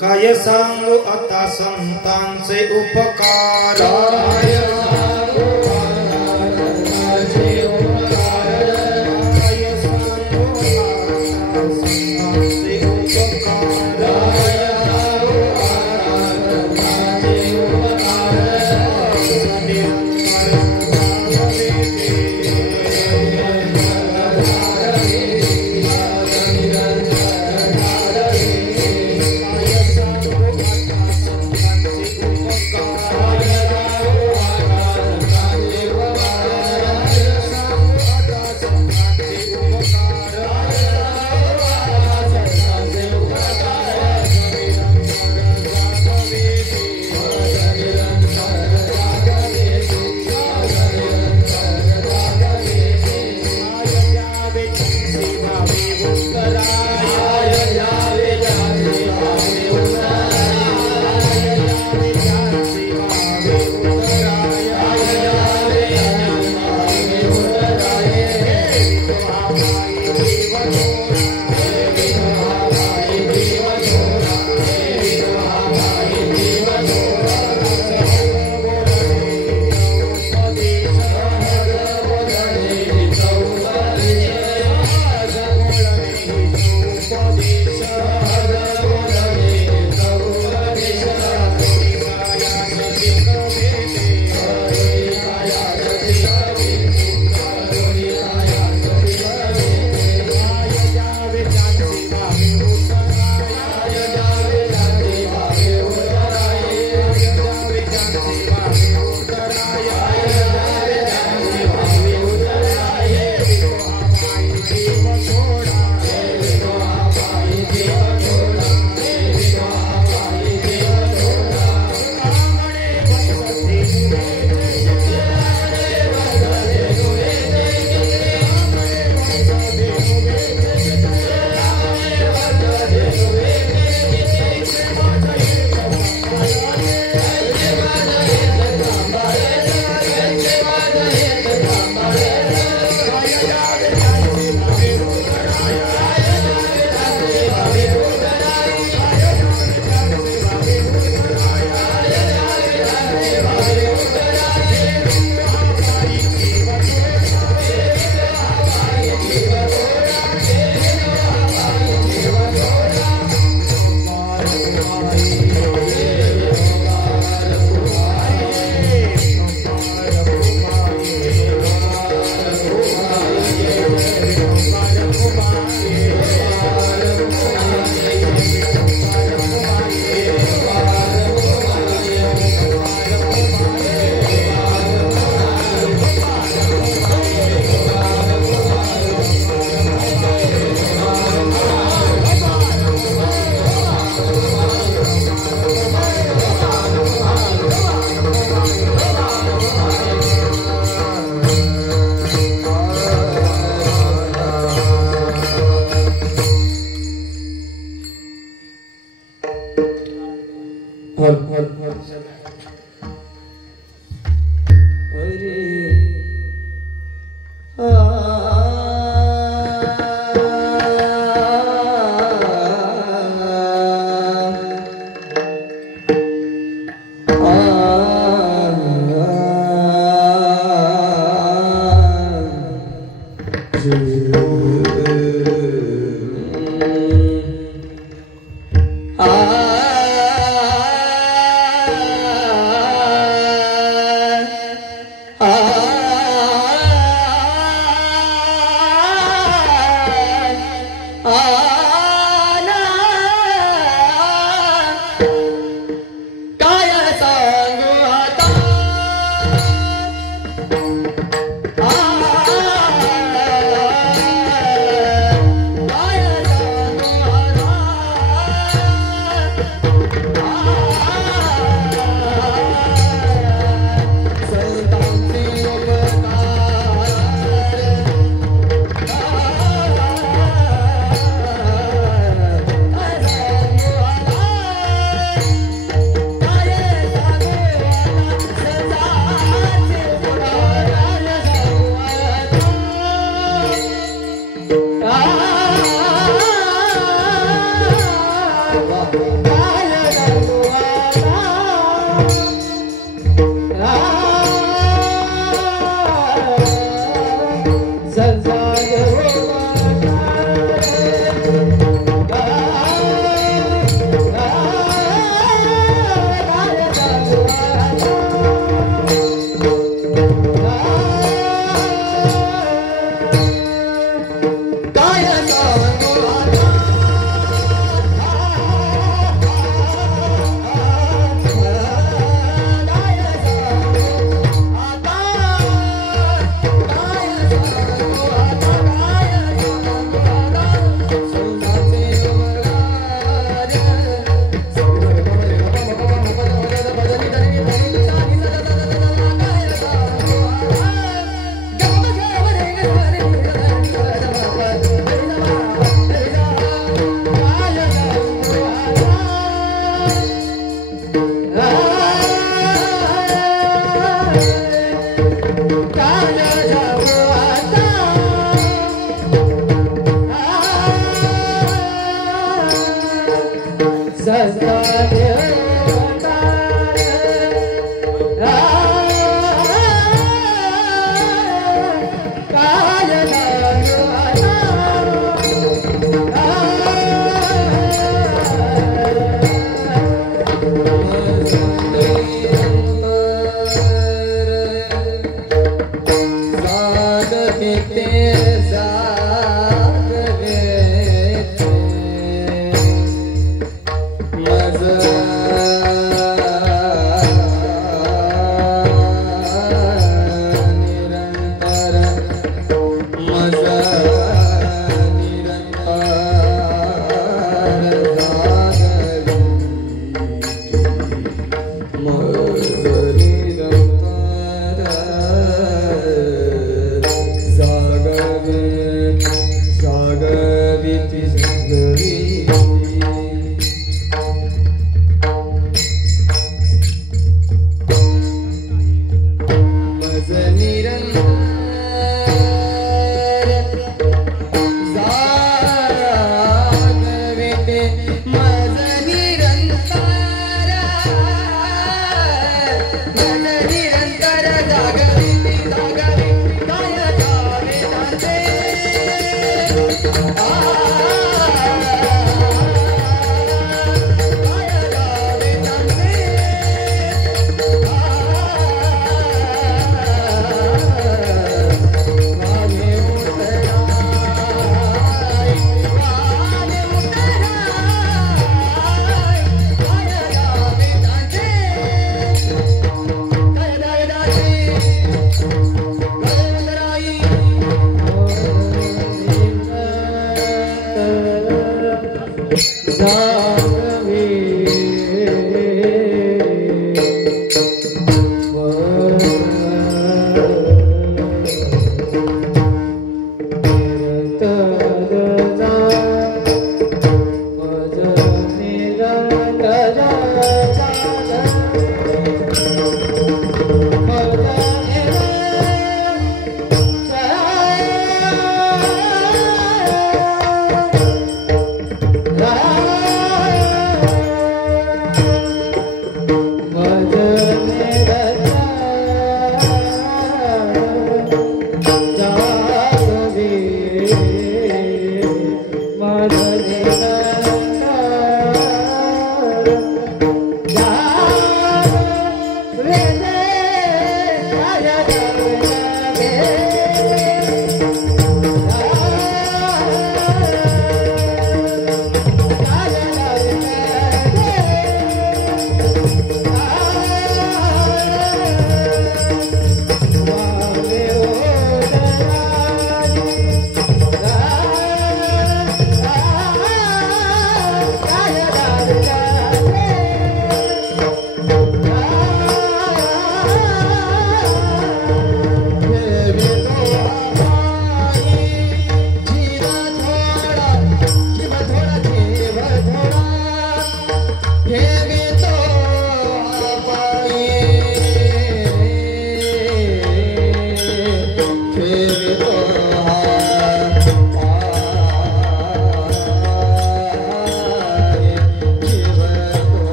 काय सांगू आता संतांचे उपकार Bye.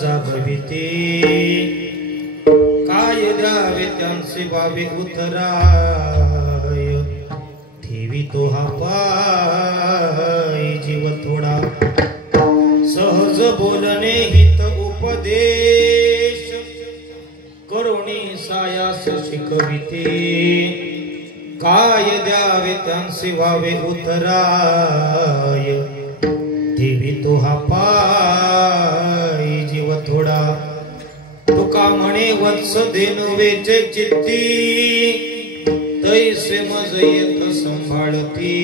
जागविते काय द्यावे त्यांचे बाबे उतराय ठेवी तो हा पाय जीव थोडा सहज बोलणे हित उपदेश करुणी सायास शिकविते काय द्यावे त्यांचे व्हावे उतराय ठेवी तो हा पाय जीव थोडा तुका म्हणे वत्स देनुवेचे चित्ती तैसे मज येत संभाळती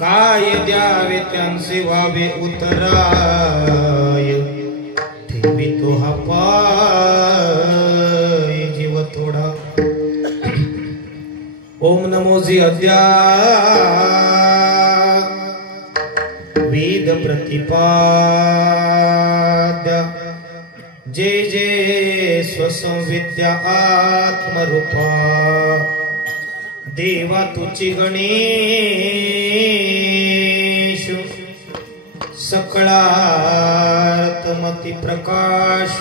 काय द्यावे त्यांचे व्हावे उतराय ठेवी तो हा पाय जीव थोडा ओम नमो जी अद्या वेद प्रतिपाद्य जय जय स्वसंविद्या आत्मरूपा देवा तुची गणेश सकळात्मति प्रकाश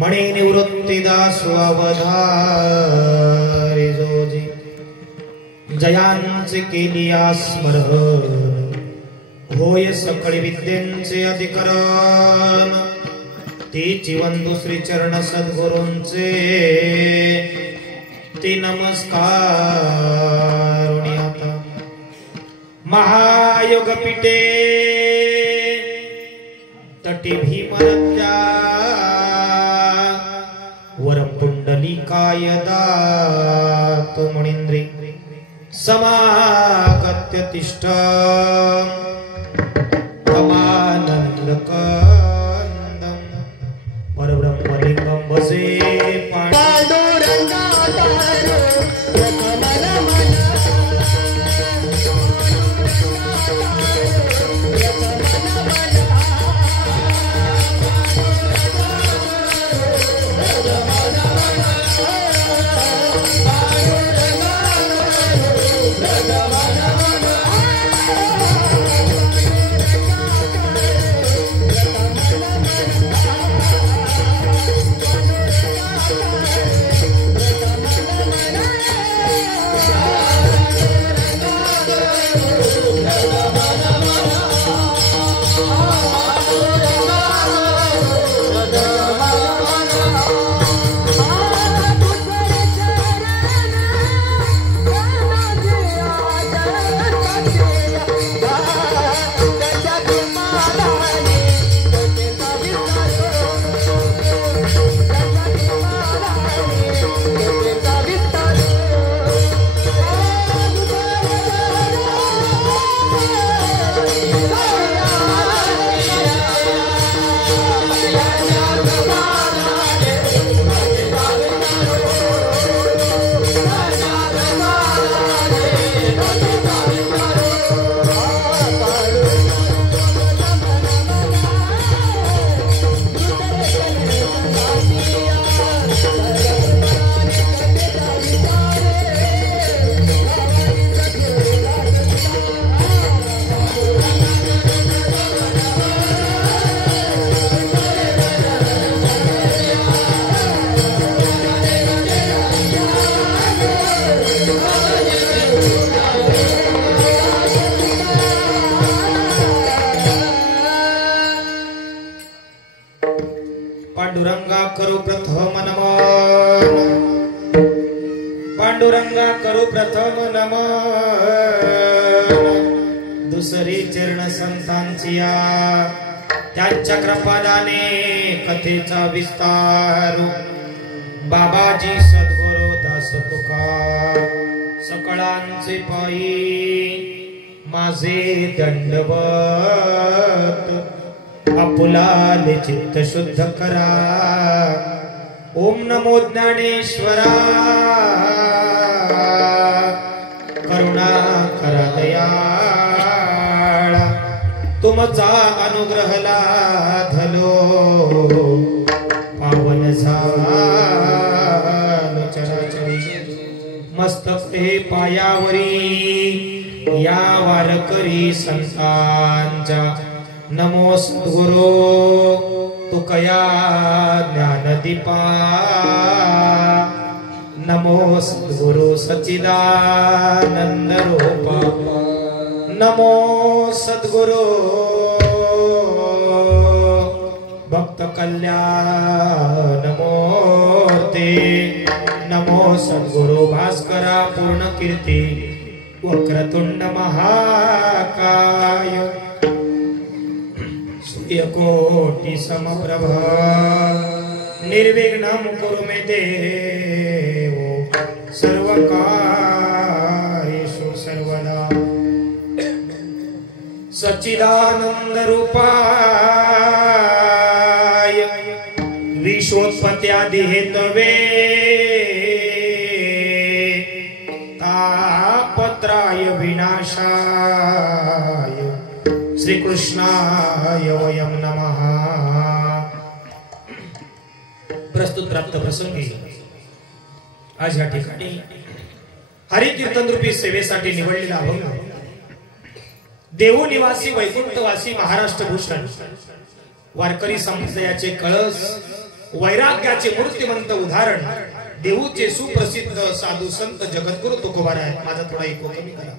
मणे निवृत्तिदास अवधारी जोजी जयांचे केली स्मरण होय सकळ विद्यांचे अधिकरण तीची वंदू श्री चरण सद्गुरूंचे ते नमस्कार आता महायोग पीठे तटी भीमरत्या वरम पुंडलिकाय दात मुनींद्री समागत्य तिष्ठ तमानंदकंदं परब्रह्मलिंगं भजे पांडुरंगा करू प्रथम नमन पांडुरंगा करू प्रथम नमन दुसरी चरण संतांची त्यांच्या कृपादाने कथेचा विस्तार बाबाजी सद्गुरु दास तुका सकळांचे पायी माझे दंडवत आपुलाले चित्त शुद्ध करा ओम नमो ज्ञानेश्वरा करुणा करा दयाळा तुमचा अनुग्रह लाधलो पावन झालो चराचरी मस्तक हे पायावरी या वारकरी संतांच्या नमो सद्गुरु कया ज्ञानदीपा नमो सद्गुरु सच्चिदानंद रूपा नमो सद्गुरु भक्त कल्याण मूर्ते नमो सद्गुरु भास्करा पूर्ण कीर्ती वक्रतुंड महाकाय सूर्यकोटि समप्रभ निर्विघ्नं कुरु मे देव सर्वकार्येषु सर्वदा सच्चिदानंद रूपाय विश्वोत्पत्त्यादि हेतवे तापत्राय विनाशाय श्री कृष्णाय वयं नमः। प्रस्तुत प्राप्त प्रसंगी आज या ठिकाणी हरिकीर्तन रूपी सेवेसाठी निवडलेला अभंग देवो निवासी वैकुंठवासी महाराष्ट्र भूषण वारकरी संप्रदायाचे कळस वैराग्याचे मूर्तिमंत उदाहरण देऊचे सुप्रसिद्ध साधू संत जगद्गुरु तुकोबाराय माझा थोडा इको कमी करा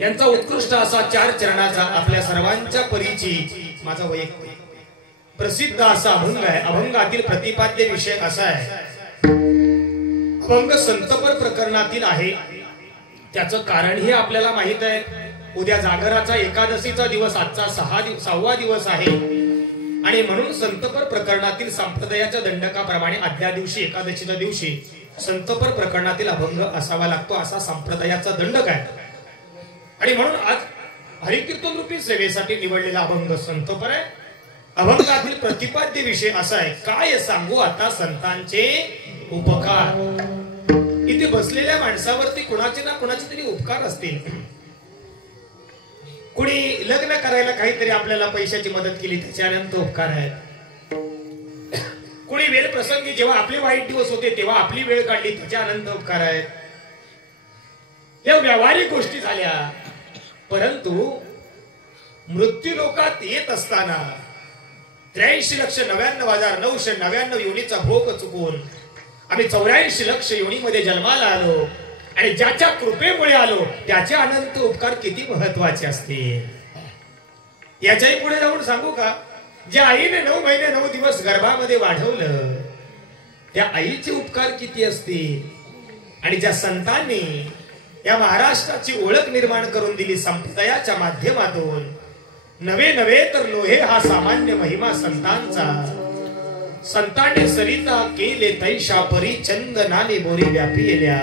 यांचा उत्कृष्ट असा 4 चरणाचा आपल्या सर्वांच्या परीची माझा वैयक्तिक प्रसिद्ध असा अभंग आहे। अभंगातील प्रतिपाद्य विषय असा आहे, अभंग संतपर प्रकरणातील आहे। त्याचं कारण हे आपल्याला माहित आहे। उद्या जागराचा एकादशीचा दिवस आजचा 6वा दिवस आहे आणि म्हणून संतपर प्रकरणातील संप्रदायाच्या दंडकाप्रमाणे आदल्या दिवशी एकादशीच्या दिवशी संतपर प्रकरणातील अभंग असावा लागतो असा संप्रदायाचा दंडक आहे आणि म्हणून आज हरिकीर्तन रूपी सेवेसाठी निवडलेला अभंग संतपर आहे। अभंगातील प्रतिपाद्य विषय असा आहे, काय सांगू आता संतांचे उपकार। इथे बसलेल्या माणसावरती कुणाचे ना कुणाचे तरी उपकार असतील। कुणी लग्न करायला काहीतरी आपल्याला पैशाची मदत केली त्याचे अनंत उपकार आहेत। कुणी वेळ प्रसंगी जेव्हा आपले वाईट दिवस होते तेव्हा आपली वेळ काढली त्याचे अनंत उपकार आहेत। या व्यावहारिक गोष्टी झाल्या, परंतु मृत्यू लोकात येत असताना 83,99,999 योनीचा भोग चुकून आम्ही 84 लक्ष योनीमध्ये जन्माला आलो आणि ज्याच्या कृपेमुळे आलो त्याचे अनंत उपकार किती महत्वाचे असतील याच्याही पुढे जाऊन सांगू का। ज्या आईने 9 महिने 9 दिवस गर्भामध्ये वाढवलं त्या आईचे उपकार किती असतील आणि ज्या संतांनी या महाराष्ट्राची ओळख निर्माण करून दिली संप्रदायाच्या माध्यमातून नवे नवे तर लोहे हा सामान्य महिमा संतांचा। संतांनी सरिता केले तैशा परी चंदनाने बोरी व्यापिल्या।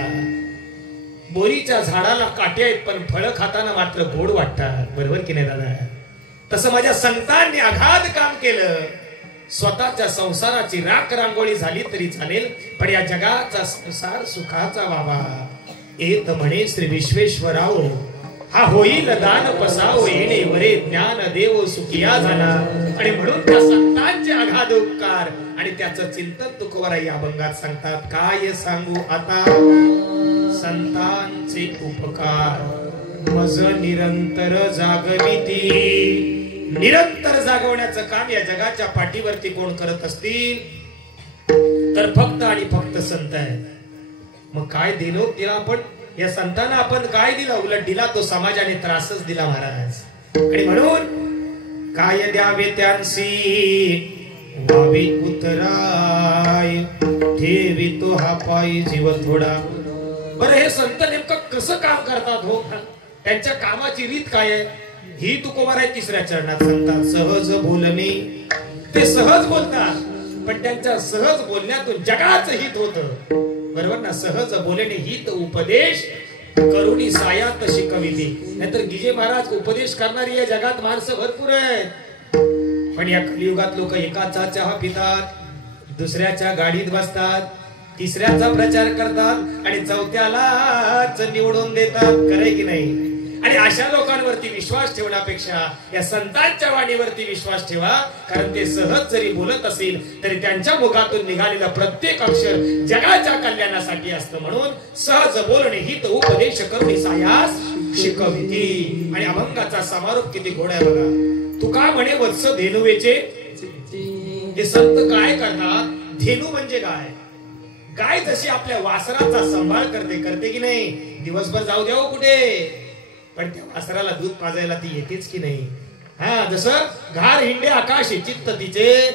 बोरीच्या झाडाला काटे आहेत पण फळ खाताना मात्र गोड वाटतात, बरोबर की नाही दादा। तसं माझ्या संतांनी अगाध काम केलं। स्वतःच्या संसाराची राख रांगोळी झाली तरी चालेल पण या जगाचा संसार सुखाचा व्हावा येत म्हणे श्री विश्वेश्वराव। हा होईल दान पसाव येणे वरे ज्ञान देव सुखिया झाला आणि म्हणून त्या संतांचे अगाध उपकार आणि त्याचं चिंतन तुकोबाराय या अभंगात सांगतात। काय सांगू आता संतांचे उपकार मज निरंतर जागविती। निरंतर जागवण्याचं काम या जगाच्या पाठीवरती कोण करत असतील तर फक्त आणि फक्त संत आहे। मग काय दिलो तिला आपण या संतांना आपण काय दिला, उलट दिला तो समाजाने त्रासच दिला महाराज। आणि म्हणून काय द्यावे त्यांसी वावी उतराय ठेवी तो हा पायी जीव थोडा। बरं हे संत नेमकं कसं काम करतात हो, त्यांच्या कामाची रीत काय आहे ही तुकोबाराय 3ऱ्या चरणात सांगतात। सहज बोलणे, ते सहज बोलतात पण त्यांच्या सहज बोलण्यातून जगाचं हित होतं, बरोबर ना। सहज बोलणे हित उपदेश करुणी सायात शिकविली। नाहीतर गिजे महाराज उपदेश करणारी या जगात माणसं भरपूर आहेत पण या कलियुगात लोक एकाचा चहा पितात, दुसऱ्याच्या गाडीत बसतात, तिसऱ्याचा प्रचार करतात आणि चौथ्यालाच निवडून देतात, खरंय की नाही। आणि अशा लोकांवरती विश्वास ठेवण्यापेक्षा या संतांच्या वाणीवरती विश्वास ठेवा, कारण ते सहज जरी बोलत असेल तरी त्यांच्या मुखातून निघालेला प्रत्येक अक्षर जगाच्या कल्याणासाठी असतं। म्हणून सहज बोलणे हित उपदेश करुणी सायास शिकविती। आणि अभंगाचा समारोप किती गोड आहे बघा। तुका म्हणे वत्स धेनुवेचे हे संत काय करतात? धेनू म्हणजे गाय. गाय जशी आपल्या वासराचा सांभाळ करते की नाही, दिवसभर जाऊ द्यावं कुठे, पण त्या वासराला दूध पाजायला ती येतेच की नाही. हा, जसं घार हिंडे आकाशी चित्त तिचे,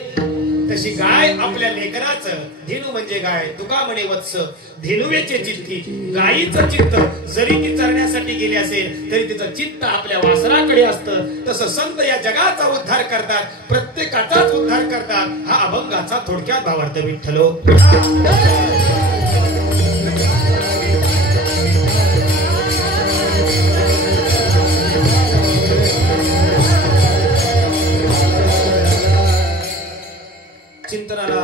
तशी गाय आपल्या लेकराचं, धेनू म्हणजे गाय, तुका म्हणे वत्स धेनुवेचे चित्ती. गायीचं चित्त जरी ती चरण्यासाठी गेली असेल तरी तिचं चित्त आपल्या वासराकडे असतं. तसं संत या जगाचा उद्धार करतात, प्रत्येकाचाच उद्धार करतात. हा अभंगाचा थोडक्यात भावार्थ विठ्ठलो. चिंतनाला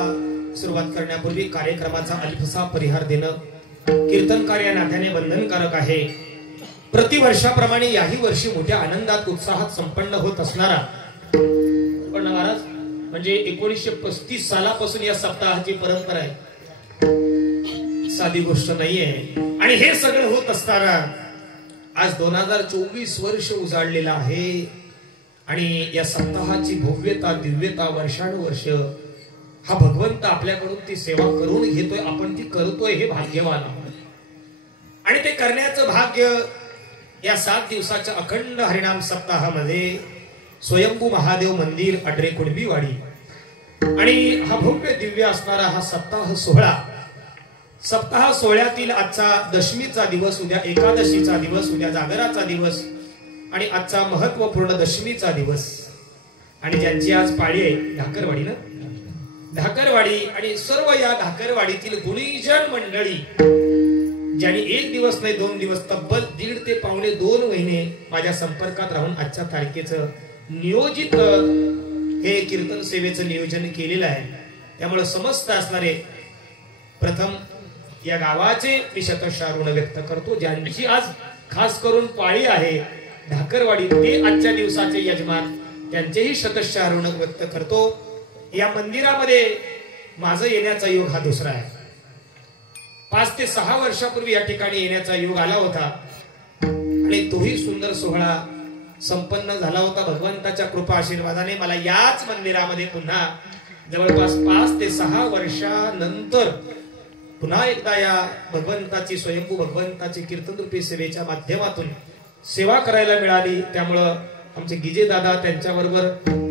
सुरुवात करण्यापूर्वी कार्यक्रमाचा अल्पसा परिहार देणं कीर्तनकार या नात्याने बंधनकारक आहे. प्रतिवर्षाप्रमाणे याही वर्षी मोठ्या आनंदात उत्साहात संपन्न होत असणारा महाराज म्हणजे 1935 सालापासून या सप्ताहाची परंपरा आहे. साधी गोष्ट नाहीये. आणि हे सगळं होत असताना आज 2024 वर्ष उजाडलेला आहे. आणि या सप्ताहाची भव्यता दिव्यता वर्षानुवर्ष हा भगवंत आपल्याकडून ती सेवा करून घेतोय, आपण ती करतोय, हे भाग्यवान आहोत. आणि ते करण्याचं भाग्य या 7 दिवसाच्या अखंड हरिनाम सप्ताहामध्ये स्वयंभू महादेव मंदिर अड्रे कुणबीवाडी आणि हा भव्य दिव्य असणारा हा सप्ताह सोहळा, सप्ताह सोहळ्यातील आजचा दशमीचा दिवस, उद्या एकादशीचा दिवस, उद्या जागराचा दिवस आणि आजचा महत्वपूर्ण दशमीचा दिवस. आणि ज्यांची आज पाळी आहे ढाकरवाडी ना, ढाकरवाडी आणि सर्व या ढाकरवाडीतील गुणीजन मंडळी ज्यांनी 1 दिवस नाही 2 दिवस तब्बल 1.5 ते पावणे 2 महिने माझ्या संपर्कात राहून आजच्या तारखेचं नियोजित हे कीर्तन सेवेचं नियोजन केलेलं आहे. त्यामुळे समस्त असणारे प्रथम या गावाचे मी शतशः ऋण व्यक्त करतो. ज्यांची आज खास करून पाळी आहे ढाकरवाडी, ते आजच्या दिवसाचे यजमान, त्यांचेही शतशः ऋण व्यक्त करतो. या मंदिरामध्ये माझं येण्याचा योग हा दुसरा आहे. 5 ते 6 वर्षापूर्वी या ठिकाणी येण्याचा योग आला होता आणि तोही सुंदर सोहळा संपन्न झाला होता. भगवंताच्या कृपा आशीर्वादाने मला याच मंदिरामध्ये पुन्हा जवळपास 5 ते 6 वर्षानंतर पुन्हा एकदा या भगवंताची स्वयंभू भगवंताची कीर्तन रूपी सेवेच्या माध्यमातून सेवा करायला मिळाली. त्यामुळं आमचे गिजे दादा त्यांच्याबरोबर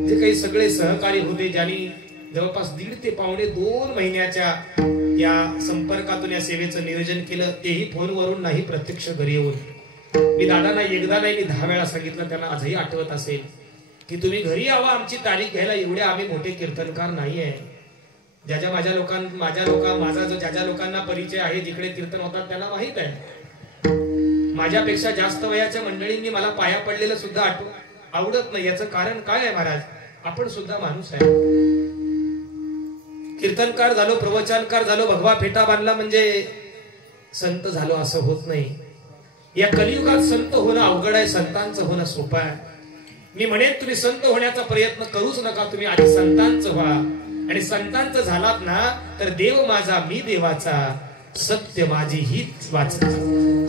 जे काही सगळे सहकारी होते, ज्यांनी जवळपास 1.5 ते पावणे 2 महिन्याच्या या संपर्कातून या सेवेचं नियोजन केलं, तेही फोनवरून नाही प्रत्यक्ष घरी येऊन. मी दादांना एकदा नाही मी 10 वेळा सांगितलं, त्यांना आजही आठवत असेल की तुम्ही घरी यावं आमची तारीख घ्यायला. एवढे आम्ही मोठे कीर्तनकार नाहीये. माझा जो ज्या लोकांना परिचय आहे जिकडे कीर्तन होतात त्यांना माहित आहे. माझ्यापेक्षा जास्त वयाच्या मंडळींनी मला पाया पडलेलं सुद्धा आवडत नाही. याचं कारण काय आहे महाराज? आपण सुद्धा माणूस आहे. कीर्तनकार झालो, प्रवचनकार झालो, भगवा फेटा बांधला म्हणजे संत झालो असं होत नाही. या कलियुगात संत होणं अवघड आहे, संतांचं होणं सोपं आहे. मी म्हणेन तुम्ही संत होण्याचा प्रयत्न करूच नका, तुम्ही आधी संतांचं व्हा. आणि संतांचं झालात ना तर देव माझा मी देवाचा, सत्य माझी हीच वाचा,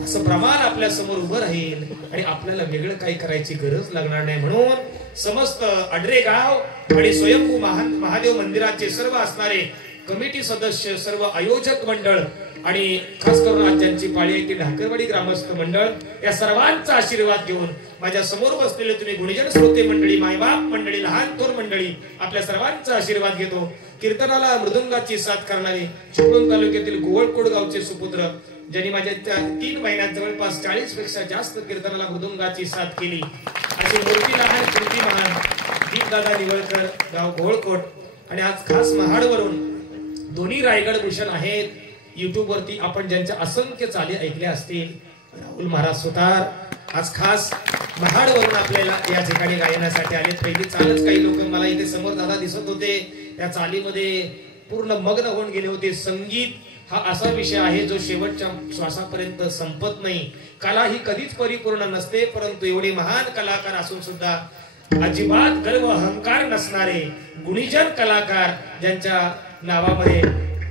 असं प्रमाण आपल्या समोर उभं राहील आणि आपल्याला वेगळं काही करायची गरज लागणार नाही. म्हणून समस्त अड्रे गाव आणि स्वयंभू महादेव मंदिराचे सर्व असणारे कमिटी सदस्य, सर्व आयोजक मंडळ आणि खास करून आज ज्यांची पाळी आहे ती ढाकरवाडी ग्रामस्थ मंडळ, या सर्वांचा आशीर्वाद घेऊन माझ्या समोर बसलेले तुम्ही गुणीजन श्रोते मंडळी, मायबाप मंडळी, लहान थोर मंडळी, आपल्या सर्वांचा आशीर्वाद घेतो. कीर्तनाला मृदुंगाची साथ करणारे चिपळूण तालुक्यातील गोवळकोड गावचे सुपुत्र, ज्यांनी माझ्या 3 महिन्यात जवळपास 40 पेक्षा जास्त कीर्तनाला मृदुंगाची साथ केली, अशी मूर्ती लहान कीर्ती महान दीपदादा निवळकर, गाव गोवळकोट. आणि आज खास महाडवरून दोन्ही रायगड भूषण आहेत. युट्यूब वरती आपण ज्यांच्या असंख्य चाली ऐकल्या असतील, राहुल महाराज सुतार आज खास महाडवरून आपल्याला या ठिकाणी गायनासाठी आले. पहिली चालच काही लोक मला इथे समोर दादा दिसत होते, त्या चालीमध्ये पूर्ण मग्न होऊन गेले होते. संगीत हा असा विषय आहे जो शेवटच्या श्वासापर्यंत संपत नाही. कला ही कधीच परिपूर्ण नसते, परंतु एवढे महान कलाकार असून सुद्धा अजिबात गर्व अहंकार नसणारे गुणीजन कलाकार, ज्यांच्या नावामध्ये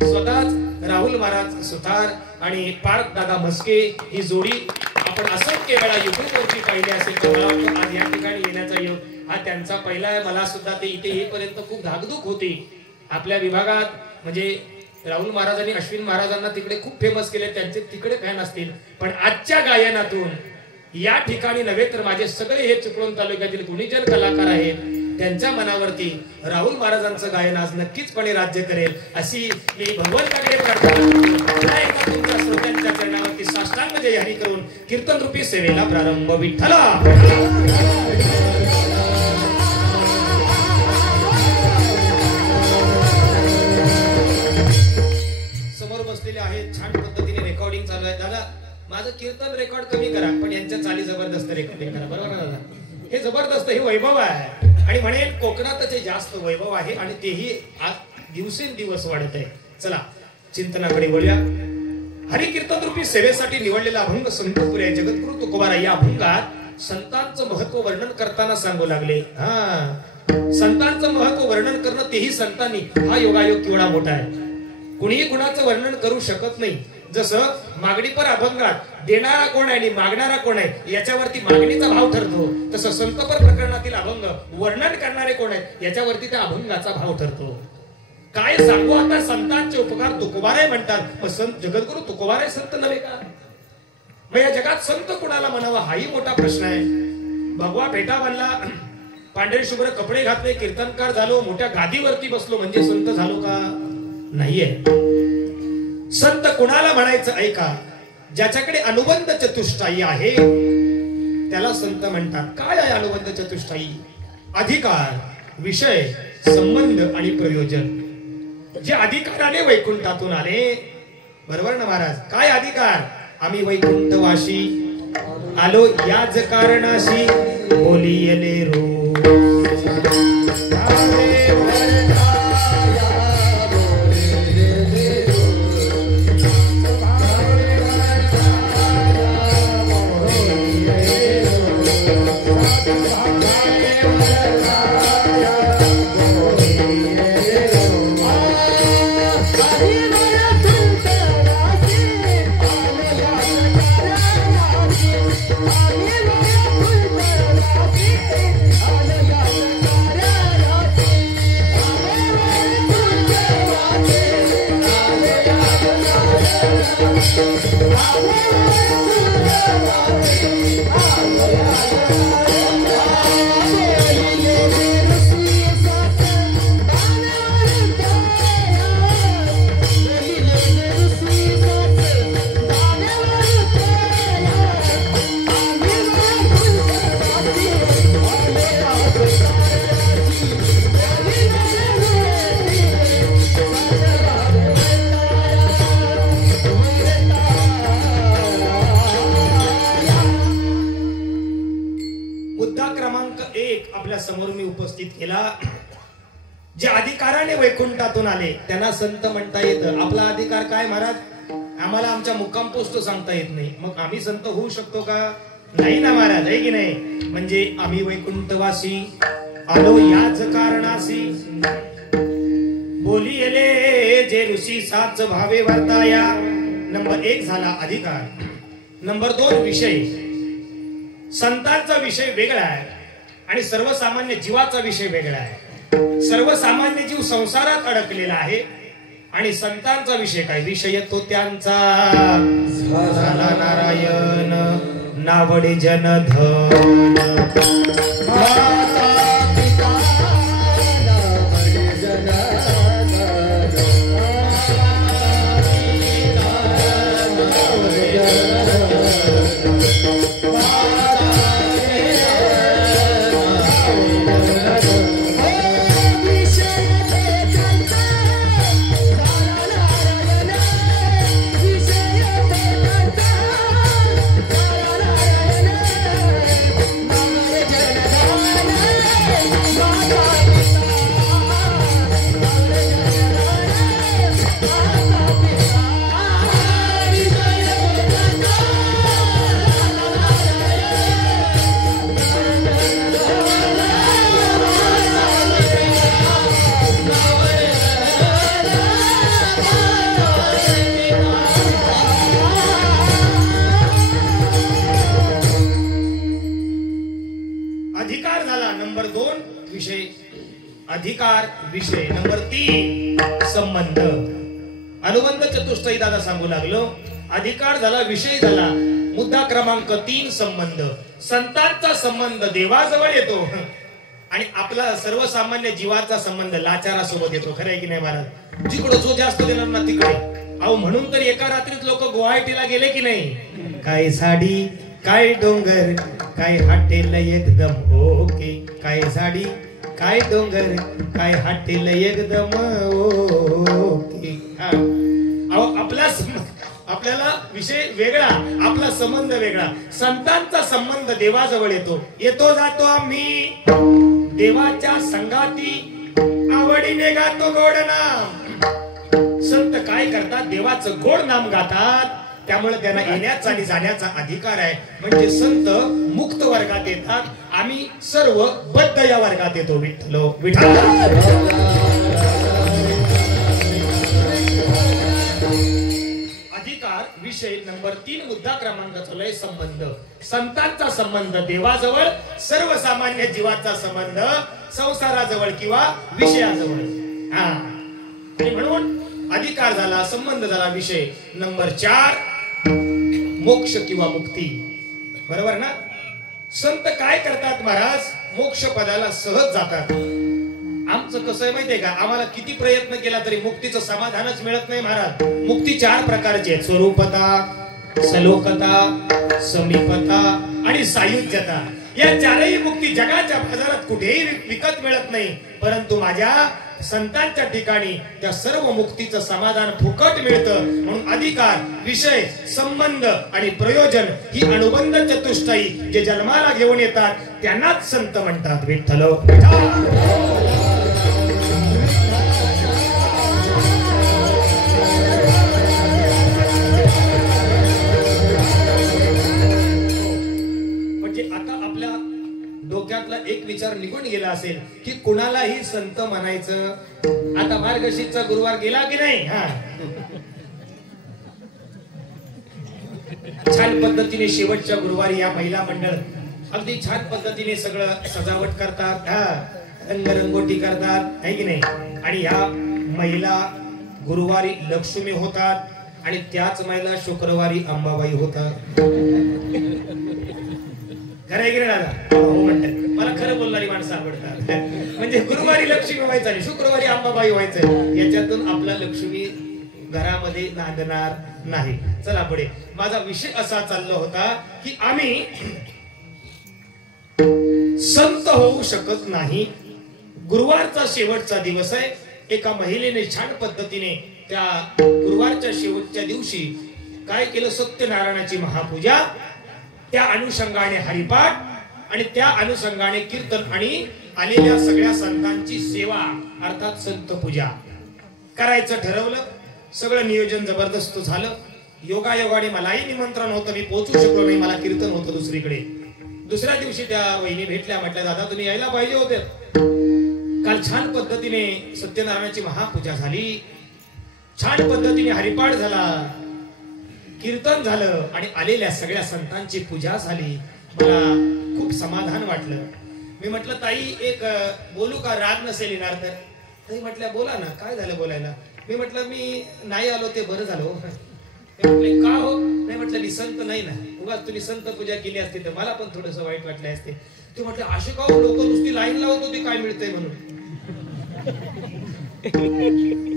स्वतःच राहुल महाराज सुतार आणि पार्थ दादा म्हस्के ही जोडी आपण असंख्य वेळा युट्यूब वरती पाहिली असेल. तर मला आज या ठिकाणी येण्याचा योग हा त्यांचा पहिला आहे. मला सुद्धा ते इथे येईपर्यंत खूप धाकधूक होती, आपल्या विभागात म्हणजे राहुल महाराजांनी अश्विन महाराजांना तिकडे खूप फेमस केले, त्यांचे तिकडे फॅन असतील, पण आजच्या गायनातून या ठिकाणी नव्हे तर माझे सगळे हे चिपळूण तालुक्यातील गुणीजन कलाकार आहेत त्यांच्या मनावरती राहुल महाराजांचं गायन आज नक्कीचपणे राज्य करेल अशी मी भगवंताकडे प्रार्थना एकदा तुमच्या श्रोत्यांच्या चरणावरती साष्टांग जयहरी करून कीर्तन रूपी सेवेला प्रारंभ. विठ्ठला. समोर बसलेले आहेत, छान पद्धतीने रेकॉर्डिंग चालू आहे. दादा माझं कीर्तन रेकॉर्ड कमी करा, पण यांच्या चाली जबरदस्त रेकॉर्डिंग करा. बरोबर ना दादा? हे जबरदस्त, हे वैभव आहे आणि म्हणेल कोकणातच जास्त वैभव आहे आणि तेही आज दिवसेंदिवस वाढत आहे. चला चिंतनाकडे वळूया. हरी कीर्तन रूपी सेवेसाठी निवडलेला अभंग संतपुरे जगद्गुरु तुकोबाराय या अभंगात संतांचं महत्व वर्णन करताना सांगू लागले. संतांचं महत्व वर्णन करणं तेही संतांनी, हा योगायोग केवढा मोठा आहे. कुणीही गुणाचं वर्णन करू शकत नाही. जसं मागणीपर अभंगात देणारा कोण आहे आणि मागणारा कोण आहे याच्यावरती मागणीचा भाव ठरतो, तसं संतपर प्रकरणातील अभंग वर्णन करणारे कोण आहेत याच्यावरती त्या अभंगाचा भाव ठरतो. काय सांगू आता, संतांचे उपकार तुकोबाराय म्हणतात. मग संत जगद्गुरु तुकोबाराय संत नव्हे का? मग या जगात संत कुणाला म्हणावा हाही मोठा प्रश्न आहे. भगवा फेटा बांधला, पांढरे शुभ्र कपडे घातले, कीर्तनकार झालो, मोठ्या गादीवरती बसलो म्हणजे संत झालो का? नाहीये. संत कुणाला म्हणायचं ऐका, ज्याच्याकडे अनुबंध चतुष्टायी आहे त्याला संत म्हणतात. काय आहे अनुबंध चतुष्टायी? अधिकार, विषय, संबंध आणि प्रयोजन. जे अधिकाराने वैकुंठातून आले. बरोबर ना महाराज? काय अधिकार? आम्ही वैकुंठवाशी आलो याच कारणाशी बोलियले रो. समोर मी उपस्थित केला. जे अधिकाराने वैकुंठातून आले त्यांना संत म्हणता येतं. आपला अधिकार काय महाराज? आम्हाला आमच्या मुक्काम पोस्ट सांगता येत नाही, मग आम्ही संत होऊ शकतो का? नाही ना महाराज, आहे की नाही? म्हणजे आम्ही वैकुंठवासी आलो याच कारणासी बोलियले जे ऋषी साच भावे वर्ताया. नंबर 1 झाला अधिकार. नंबर 2 विषय. संतांचा विषय वेगळा आहे आणि सर्वसामान्य जीवाचा विषय वेगळा आहे. सर्वसामान्य जीव संसारात अडकलेला आहे आणि संतांचा विषय काय? विषय तो त्यांचा झाला नारायण नावडे जनधन. अधिकार विषय नंबर 3 संबंध. अनुबंध चतुष्टयी दादा सांगू लागलो. अधिकार झाला, विषय झाला. मुद्दा क्रमांक 3 संबंध. संतांचा संबंध देवाजवळ येतो आणि आपला सर्वसामान्य जीवाचा संबंध लाचारासोबत येतो. खरं आहे की नाही महाराज? जिकडे जो जास्त देणार ना तिकडे. अहो म्हणून तर एका रात्रीत लोक गुवाहाटीला गेले की नाही. काय साडी काय डोंगर काय हॉटेल एकदम ओके. काय साडी काय डोंगर काय हॉटेल एकदम ओके. अहो आपल्याला विषय वेगळा, आपला संबंध वेगळा. संतांचा संबंध देवाजवळ येतो जातो आम्ही देवाच्या संगाती आवडीने गातो गोड नाम. संत काय करतात? देवाचं गोड नाम गातात. त्यामुळे त्यांना येण्याचा आणि जाण्याचा अधिकार आहे. म्हणजे संत मुक्त वर्गात येतात, आम्ही सर्व बद्ध या वर्गात येतो. विठ्ठलो विठ्ठल. अधिकार विषय नंबर 3 मुद्दा क्रमांक चालू संबंध. संतांचा संबंध देवाजवळ, सर्वसामान्य जीवाचा संबंध संसाराजवळ किंवा विषयाजवळ. आणि म्हणून अधिकार झाला, संबंध झाला. विषय नंबर 4 मोक्ष किंवा मुक्ती. बरोबर ना? संत काय करतात महाराज? मोक्ष पदाला सहज जातात. आमचं कसं आहे माहितीये का? आम्हाला किती प्रयत्न केला तरी मुक्तीचं समाधानच मिळत नाही महाराज. मुक्ती 4 प्रकारची आहे. स्वरूपता, सलोकता, समीपता आणि सायुज्यता. या 4ही मुक्ती जगाच्या बाजारात कुठेही विकत मिळत नाही. परंतु माझ्या संतांच्या ठिकाणी त्या सर्व मुक्तीचं समाधान फुकट मिळतं. म्हणून अधिकार, विषय, संबंध आणि प्रयोजन ही अनुबंध चतुष्टयी जे जन्माला घेऊन येतात त्यांनाच संत म्हणतात. विठ्ठल. म्हणजे आता आपल्या डोक्यातला एक विचार निघून गेला असेल की कुणालाही संत म्हणायचं. आता मार्गशीर्षचा गुरुवार गेला की नाही? छान पद्धतीने शेवटच्या गुरुवारी या महिला मंडळ अगदी छान पद्धतीने सगळं सजावट करतात, रंगरंगोटी करतात, आहे की नाही? आणि ह्या महिला गुरुवारी लक्ष्मी होतात आणि त्याच महिला शुक्रवारी अंबाबाई होतात. खरं आहे की नाही दादा? हो म्हणतात. मला खरं बोलणारी माणसं आवडतात. म्हणजे गुरुवारी लक्ष्मी व्हायचं आणि शुक्रवारी अंबाबाई व्हायचं. याच्यातून आपला लक्ष्मी घरामध्ये नांदणार नाही. चला पुढे. माझा विषय असा चालला होता की आम्ही संत होऊ शकत नाही. गुरुवारचा शेवटचा दिवस आहे. एका महिलेने छान पद्धतीने त्या गुरुवारच्या शेवटच्या दिवशी काय केलं? सत्यनारायणाची महापूजा, त्या अनुषंगाने हरिपाठ आणि त्या अनुषंगाने कीर्तन आणि आलेल्या सगळ्या संतांची सेवा अर्थात संत पूजा करायचं ठरवलं. सगळं नियोजन जबरदस्त झालं. योगायोगाने मलाही निमंत्रण होतं, मी पोहोचू शकलो नाही, मला कीर्तन होतं दुसरीकडे. दुसऱ्या दिवशी त्या वहिनी भेटल्या, म्हटल्या दादा तुम्ही यायला पाहिजे होते. काल छान पद्धतीने सत्यनारायणाची महापूजा झाली, छान पद्धतीने हरिपाठ झाला, कीर्तन झालं आणि आलेल्या सगळ्या संतांची पूजा झाली. मला खूप समाधान वाटलं. मी म्हटलं ताई एक बोलू का? राग नसेल येणार तर? ताई म्हटल्या बोला ना, काय झालं बोलायला? मी म्हटलं मी नाही आलो ते बरं झालं. ते म्हटले का हो? नाही म्हटलं मी संत नाही ना. उगाच तुम्ही संत पूजा केली असते तर मला पण थोडस वाईट वाटले असते. ते म्हटलं असे का लोक नुसती लाईन लावत होती काय मिळतंय म्हणून.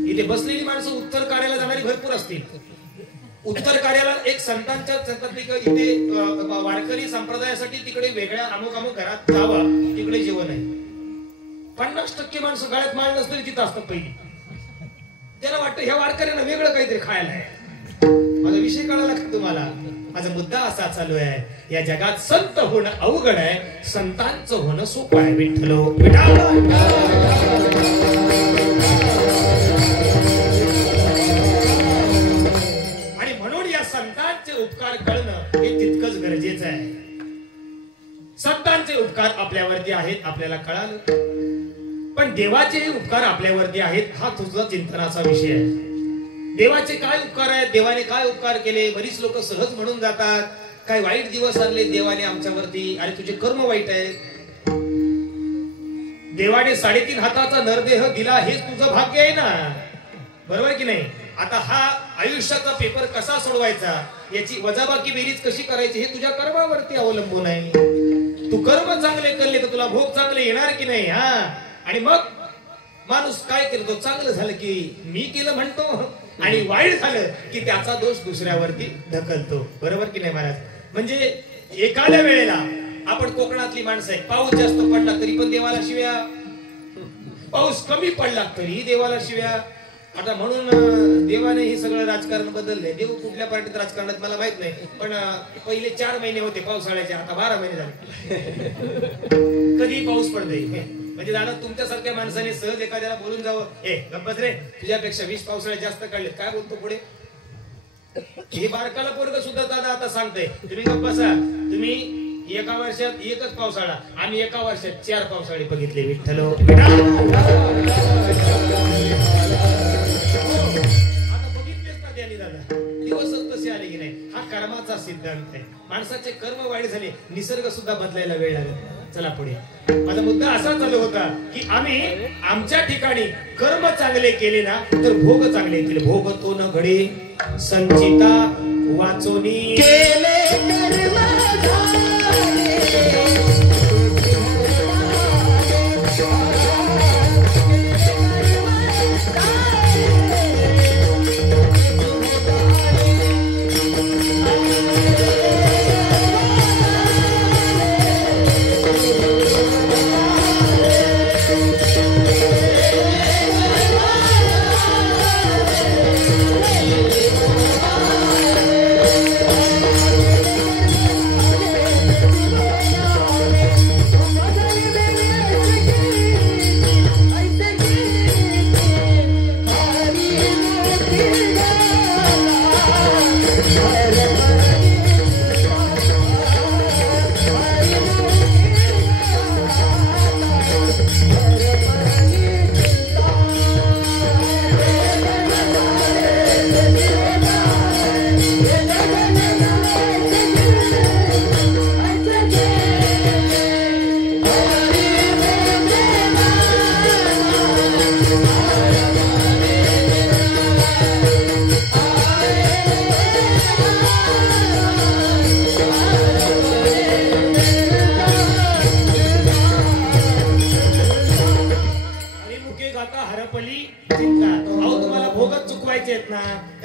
इथे बसलेली माणसं उत्तर कार्याला जाणारी भरपूर असतील. उत्तर कार्याला एक संतांच्या इथे वारकरी संप्रदायासाठी तिकडे वेगळ्या अमुक घरात जावा, तिकडे जेवण आहे. 50% माणसं गळ्यात माळ नसतरी तिथं असतात पहिली. त्याला वाटतं ह्या वारकऱ्यांना वेगळं काहीतरी खायला आहे. माझा विषय कळाला का तुम्हाला? माझा मुद्दा असा चालू आहे, या जगात संत होणं अवघड आहे, संतांचं होणं सोपं आहे. विठ्ठलो आणि म्हणून या संतांचे उपकार कळणं हे तितकंच गरजेचं आहे. संतांचे उपकार आपल्यावरती आहेत आपल्याला कळालं, पण देवाचे उपकार आपल्यावरती आहेत हा तुझा चिंतनाचा विषय आहे. देवाचे काय उपकार आहेत, देवाने काय उपकार केले? बरीच लोक सहज म्हणून जातात, काय वाईट दिवस आणले देवाने आमच्यावरती, अरे तुझे कर्म वाईट आहे. देवाने 3.5 हाताचा नरदेह दिला, हेच तुझं भाग्य आहे ना, बरोबर की नाही? आता हा आयुष्याचा पेपर कसा सोडवायचा, याची वजाबाकी बेरीज कशी करायची, हे तुझ्या कर्मावरती अवलंबून आहे. तू कर्म चांगले केले तर तुला भोग चांगले येणार की नाही? हा, आणि मग माणूस काय करतो, चांगलं झालं की मी केलं म्हणतो, आणि वाईट झालं की त्याचा दोष दुसऱ्यावरती ढकलतो, बरोबर की नाही महाराज? म्हणजे एखाद्या वेळेला आपण कोकणातली माणसं आहे, पाऊस जास्त पडला तरी पण देवाला शिव्या, पाऊस कमी पडला तरी देवाला शिव्या. आता म्हणून देवाने हे सगळं राजकारण बदललंय. देव कुठल्या पार्टीत राजकारणात मला माहित नाही, पण पहिले 4 महिने होते पावसाळ्याचे, आता 12 महिने झाले. कधी पाऊस पडतोय. म्हणजे दादा तुमच्यासारख्या माणसाने सहज एखाद्याला बोलून जावं, ए गप्पस रे, तुझ्यापेक्षा 20 पावसाळे जास्त काढले, काय बोलतो पुढे? हे बारकाला पोरग सुद्धा दादा आता सांगतंय, तुम्ही गप्पसा, तुम्ही एका वर्षात एकच पावसाळा, आम्ही एका वर्षात 4 पावसाळे बघितले. विठ्ठलो, आता बघितलेच ना त्यांनी दादा, दिवसच तसे आले की नाही. हा कर्माचा सिद्धांत आहे. माणसाचे कर्म वाईट झाले, निसर्ग सुद्धा बदलायला वेळ लागला. चला पुढे. माझा मुद्दा असा चालू होता की आम्ही आमच्या ठिकाणी कर्म चांगले केले ना तर भोग चांगले येतील. भोग तो न घडे संचिता वाचोनी केले कर्म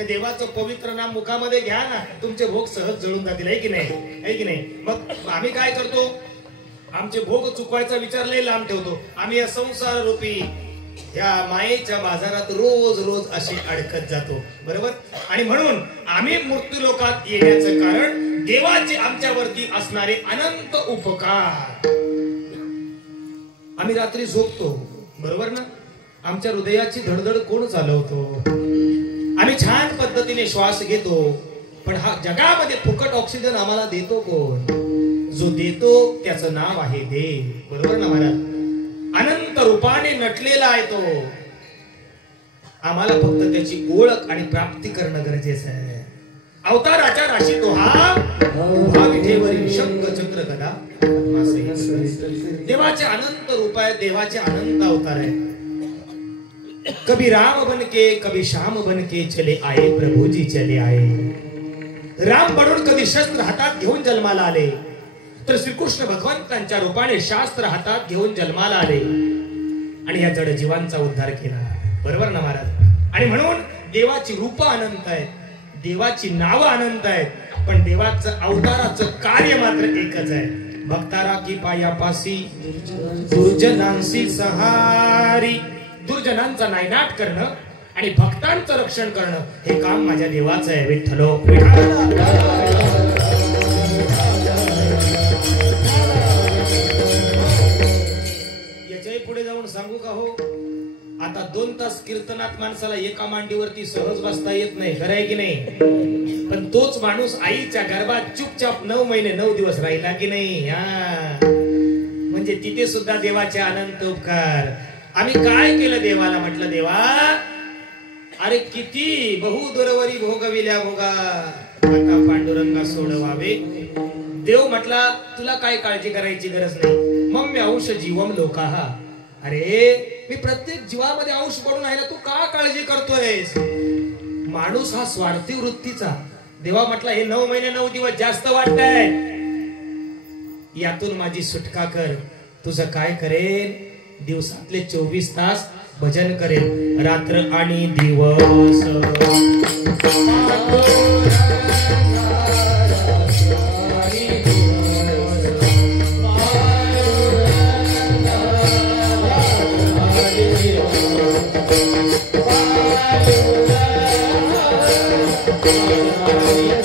देवाचं पवित्र नाम मुखामध्ये घ्या ना, तुमचे भोग सहज जळून जातील. आहे की नाही? आहे की नाही? मग आम्ही काय करतो, आमचे भोग चुकवायचा विचार लय लांब ठेवतो. आम्ही या संसार रूपी या मायेच्या बाजारात रोज रोज असे अडकत जातो, बरोबर? आणि म्हणून आम्ही मृत्यू लोकात येण्याचं कारण देवाचे आमच्यावरती असणारे अनंत उपकार. आम्ही रात्री झोपतो, बरोबर ना? आमच्या हृदयाची धडधड कोण चालवतो? आम्ही छान पद्धतीने श्वास घेतो, पण हा जगामध्ये फुकट ऑक्सिजन आम्हाला देतो कोण? जो देतो त्याचं नाव आहे देव, बरोबर ना महाराज? अनंत रूपाने नटलेला आहे तो. आम्हाला फक्त त्याची ओळख आणि प्राप्ती करणं गरजेचं आहे. अवताराच्या राशी तो हा उभा विठेवरील शंख चक्र गदा देवाचे अनंत रूप आहे, देवाचे अनंत अवतार आहे. कभी राम बनके कभी श्याम बनके चले आए, प्रभुजी चले आए. राम बनून कधी शस्त्र हातात घेऊन जन्माला आले, तर श्रीकृष्ण भगवंतांच्या रूपाने शास्त्र हातात घेऊन जन्माला आले आणि या जड जीवांचा उद्धार केला, बरोबर ना महाराज? आणि म्हणून देवाची रूप अनंत आहेत, देवाची नाव अनंत आहेत, पण देवाचं अवताराचं कार्य मात्र एकच आहे. भक्तारा की पायापासी दुर्जनांशी सहारी. दुर्जनांचा नायनाट करणं आणि भक्तांचं रक्षण करणं हे काम माझ्या देवाचं आहे. विठ्ठलो, याच्याही पुढे जाऊन सांगू का हो? आता 2 तास कीर्तनात माणसाला एका मांडीवरती सहज बसता येत नाही, खरं आहे की नाही? पण तोच माणूस आईच्या गर्भात चुपचाप 9 महिने 9 दिवस राहिला की नाही? म्हणजे तिथे सुद्धा देवाचे अनंत उपकार. आम्ही काय केलं देवाला? म्हटलं देवा, अरे किती बहुदुरवरी भोगविल्या भोगा, आता पांडुरंगा सोडवावे. देव म्हटला तुला काय काळजी करायची गरज नाही. मम्य अंश जीवम लोकाहा, अरे मी प्रत्येक जीवामध्ये अंश पडून आहे ना, तू का काळजी करतोयस? माणूस हा स्वार्थी वृत्तीचा. देवा म्हटला हे 9 महिने 9 दिवस जास्त वाटतंय, यातून माझी सुटका कर. तुझं काय करेल? दिवसातले 24 तास भजन करेल, रात्र आणि दिवस. Thank you.